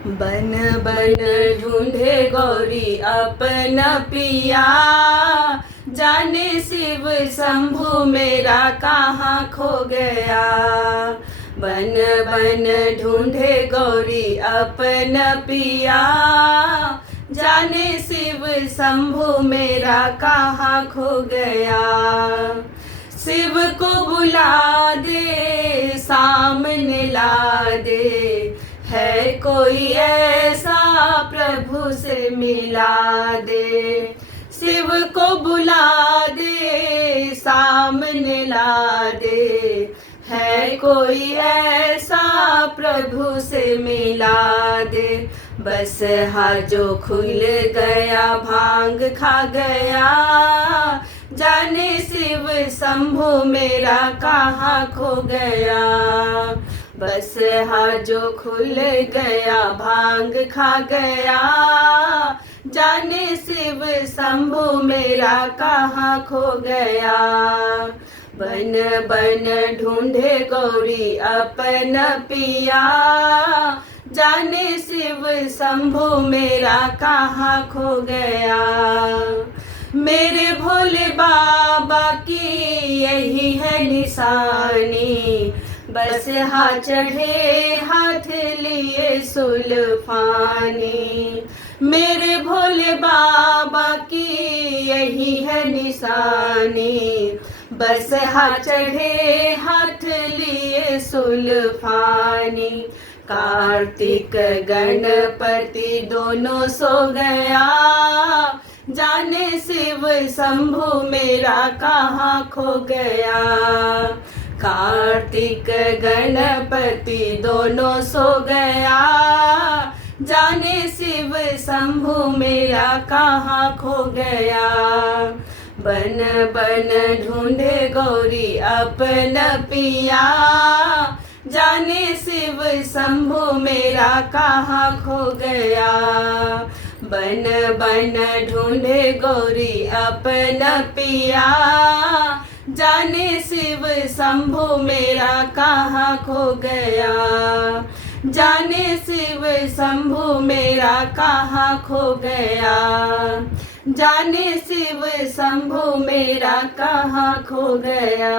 बन बन ढूंढे गौरी अपना पिया, जाने शिव शंभु मेरा कहाँ खो गया। बन बन ढूंढे गौरी अपना पिया, जाने शिव शंभु मेरा कहाँ खो गया। शिव को बुला दे सामने ला दे, है कोई ऐसा प्रभु से मिला दे। शिव को बुला दे सामने ला दे, है कोई ऐसा प्रभु से मिला दे। बस हाथ जो खुल गया भांग खा गया, जाने शिव शंभु मेरा कहाँ खो गया। बस हाथ जो खुल गया भांग खा गया, जाने शिव शंभु मेरा कहाँ खो गया। बन बन ढूंढे गौरी अपना पिया, जाने शिव शंभु मेरा कहाँ खो गया। मेरे भोले बाबा की यही है निशानी, बस हाथ चढ़े हाथ लिए सुल्फानी। मेरे भोले बाबा की यही है निशानी, बस हाथ चढ़े हाथ लिए सुल्फानी। कार्तिक गणपति दोनों सो गया, जाने शिव शंभु मेरा कहाँ खो गया। कार्तिक गणपति दोनों सो गया, जाने शिव शंभु मेरा कहाँ खो गया। बन बन ढूंढे गौरी अपना पिया, जाने शिव शंभु मेरा कहाँ खो गया। बन बन ढूंढे गौरी अपना पिया, जाने शिव शंभु मेरा कहाँ खो गया। जाने शिव शंभु मेरा कहाँ खो गया। जाने शिव शंभु मेरा कहाँ खो गया।